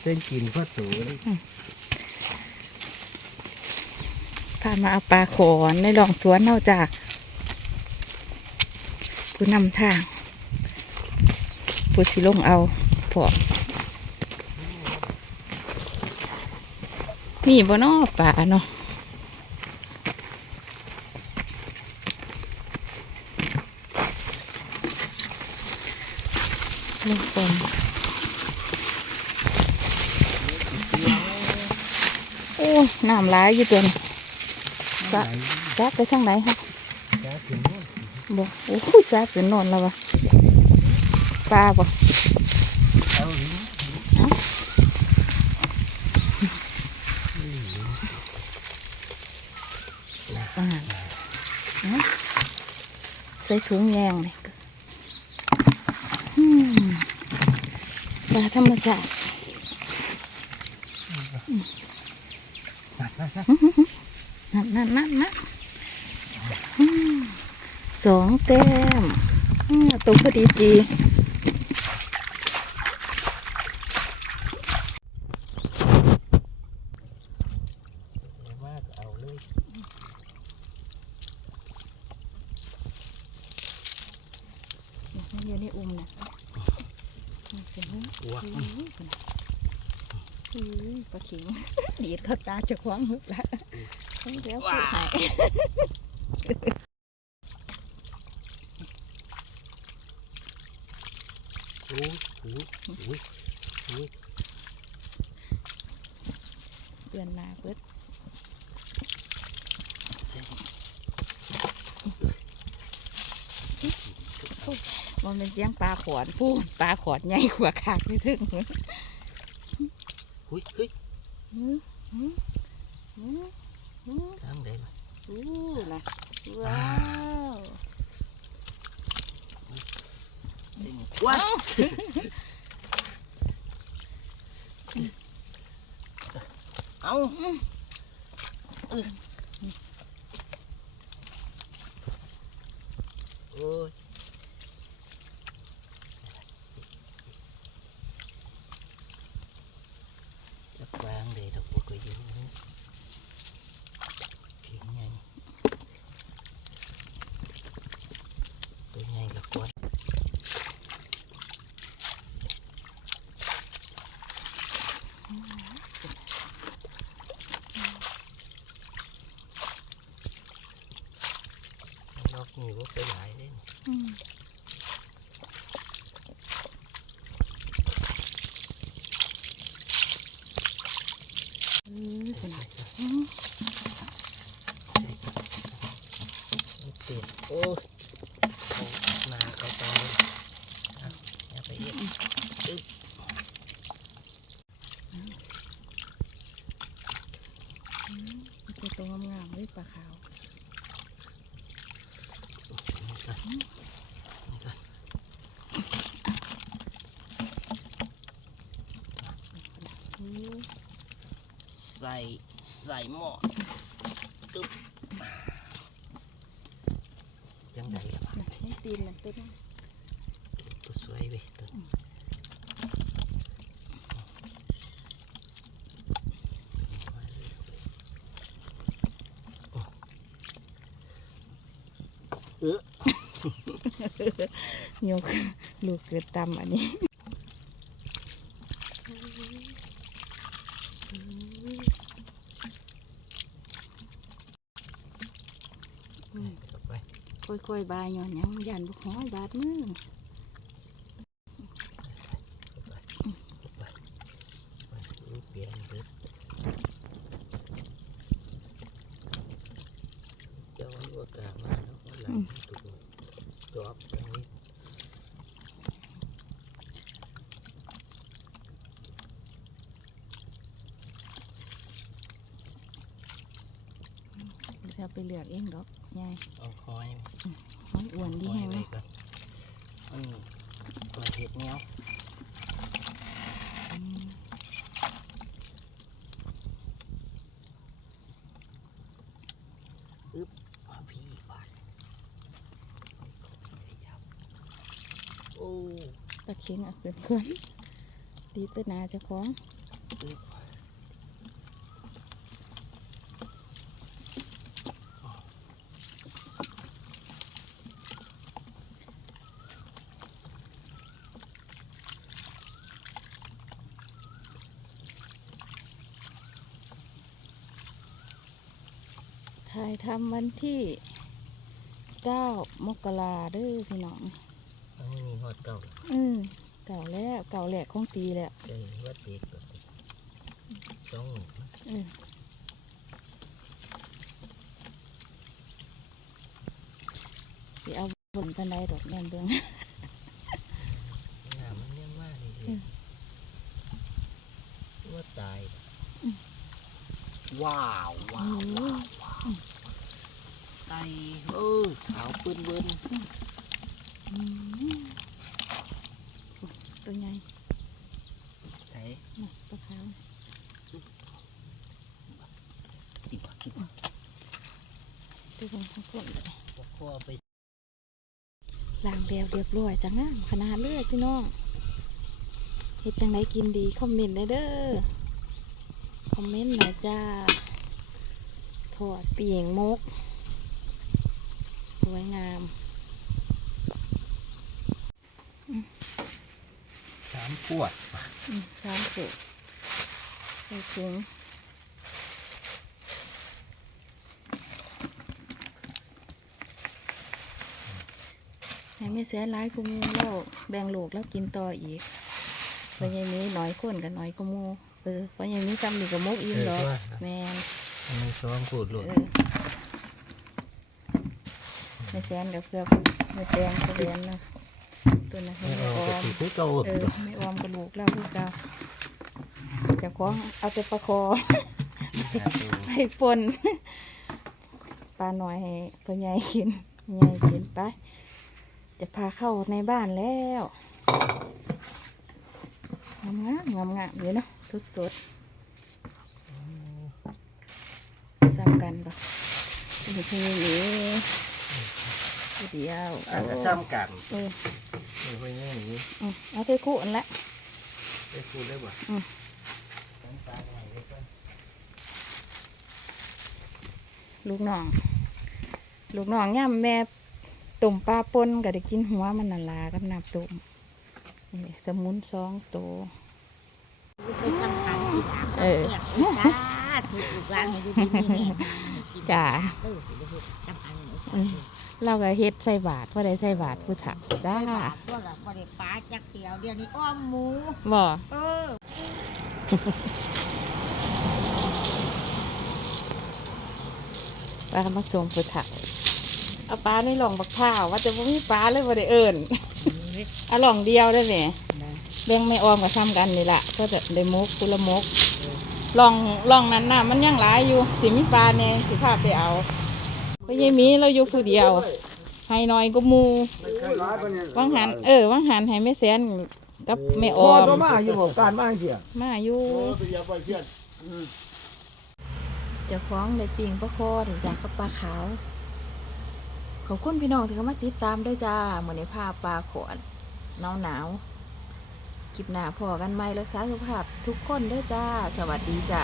เส้นกินพ่อสูพามาเอาปลาขอนในหลองสวนเน่าจากผู้นำทาง ผู้สิลงเอาพวกนี่บ่นอปลาเนาะลงปนโอ้ย น้ำร้ายอยู่ตัวนี้จ้ะจักไปทางไหนฮะจ้าถึงนู่นบอกโอ้ยจ้าเป็นนอนแล้ววะปลาบ่เอาหรืออ่าเอาใส่ถุงแยงเลยอืมปลาธรรมชาติ นั่นนั่นนั่นนั่นอืมสองแต้มอืมตัวพอดีจีเอามากเอาเลยมันอยู่ในอุ้มนะมันเป็นเรื่องวักอุ้ยอุ้ยปลาขิงดีดเขาตาจะคว้างหุบแล้ว เดี๋ยวพูดใหายโอ้ยโอ้ยโอ้ยโอ้ยเดือนหนาเปิดมันเป็นเสียงปลาขอนพูดปลาขอนใหญ่กว่าขากไม่ถึงเฮ้ยเฮ้ย อืมอืมอืมอืม ทางใด มาอู้นะว้าวว้าเอาโอ้ยจะกวางเลยดอกบัวก็อยู่เขียงไงตัวใหญ่ละกวน รอบนี้ว่าไปหลาย เลยอืมอืมอืมเต็มโอ้ยมาหนาเข้าไปเลยเอาอย่าไปเอียดอึ๊บ เป็นตัวงามๆเลยปลาขาว นี่ก่อนนี่ก่อน อืม ใส่ใส่หม้อตึ๊บยังไงล่ะน่ะให้ตีนมันเป็นตัวสวยเว้ยตัวเออยกลูกเกิดตำอันนี้ เข้าไป ค่อยๆบายย้อนหยังยันบุกห้อยบาดมือรูปเปลี่ยนเด้อเจ้าวัวกลางมาแล้วก็หลังตัวจอบตรงนี้ จะเอาไปเลือกเองดอกยายเอาคอยห้อยอ้วนดีแฮงเลเลยยก่อนอืมมาเห็ดเนี้ยอืมมาพี่บาดโอ้ปลาเค็งอะเกินคนดีแตหนาเจะของเอึ๊บอ๋อ ถ่ายทำวันที่เก้ามกราเด้อพี่น้องมันไม่มีฮอดเก่าอืมเก่าแล้วเก่าแหลกของปีแล้วเอ้ยว่าเด็กก็ติดสองหนึ่งเออสิเอาบนปันไดดอกแดงเบืองหน้ามันยังว่าดีอืมๆว่าตายอืมว้าวว้าวว้าวว้าวใส่เออขาวปืนเบิ้นอืมตัวใหญ่ไหนน่ะตัวขาวติดติดตัวของข้างคนพวกข้อไปล้างแล้วเรียบร้อยจังงามขนาดเลือดพี่น้องเฮ็ดจังไดกินดีคอมเมนต์ได้เด้อคอมเมนต์หน่อยจ้าทอดเปียงมกส วยงามสามขวดอืมสามสุกใส่ถุงให้ไม่เสียร้ายกูมูแล้วแบ่งลูกแล้วกินต่ออีกเพราะยังมีน้อยคนกับน้อยกูมูเออเพราะยังมีซ้ำนี่กับมกอิ่มดอกแมนมันมีซ้อมขูดหลุดเออ ไม่แซนกับเพื่อไม่แซงกระเรียนนะตัวนั้นให้ไม่ไม่เอาอกอระมติกคือเก่าเออไม่ออมกระลูกแล้วพี่เจ้าจะคล้องเอาแต่ปลาคอให้ปนปลาหน่อยให้พ่อใหญ่กินพ่อใหญ่กินไป จะพาเข้าในบ้านแล้วงามงามงามงามอยู่เนาะสดสดๆซ้ำกันปะเป็นทีนี้ ผู้เดียวอาจจะซ้ำกันเออไม่ค่อยแน่อย่างนี้อืมเอาเทคู่อันละได้คูดได้บ่อืมตั้งตาหน่อยไว้ก่อนลูกน้อง ลูกน้องย่ำแม่ตุ่มปลาปนก็ได้กินหัวมันนาลากับน้ำตุ่มนี่สมุนสองตัวไปจำพันที่หลังเออเรียกลูกจ้า ถูกลูกหลานให้ดูดีมีแน่นอนให้กินจ้าเออสิได้เฮ็ดจำพันนี่อืมเราก็เฮ็ดใส่บาทว่าได้ใส่บาทผู้ถักจ้าไม่บาดตัวละบ่ได้ปลาจักเดียวเดี๋ยวนี้อ้อมหมูบ่เออปลามาส่งผู้ถักเอาปลาในหล่องบักข้าวว่าจะบ่มีปลาเลยบ่ได้เอิ้นเอาหล่องเดียวได้ไหมแบ่งไม่ออมกับซ้ำกันนี่แหละก็จะได้มกกุละมกหล่องหล่องนั้นน่ะมันยังหลายอยู่สิมีปลาแน่สิพาไปเอาเพราะยายมีเราอยู่ผู้เดียวให้น้อยก็มูวังหันเออวังหันให้แม่แสนกับแม่อพ่ออมก็มาอยู่บอกการมาเสียมาอยู่ไปอย่าไปเพี้ยนเจ้าของได้ปิ่งปลาคอถึงจากกับปลาขาวขอบคุณพี่น้องที่เข้ามาติดตามด้วยจ้าเหมือนในภาพปลาขอนหนาวหนาวๆคลิปหน้าพอกันไหมรักษาสุขภาพทุกคนด้วยจ้า สวัสดีจ้า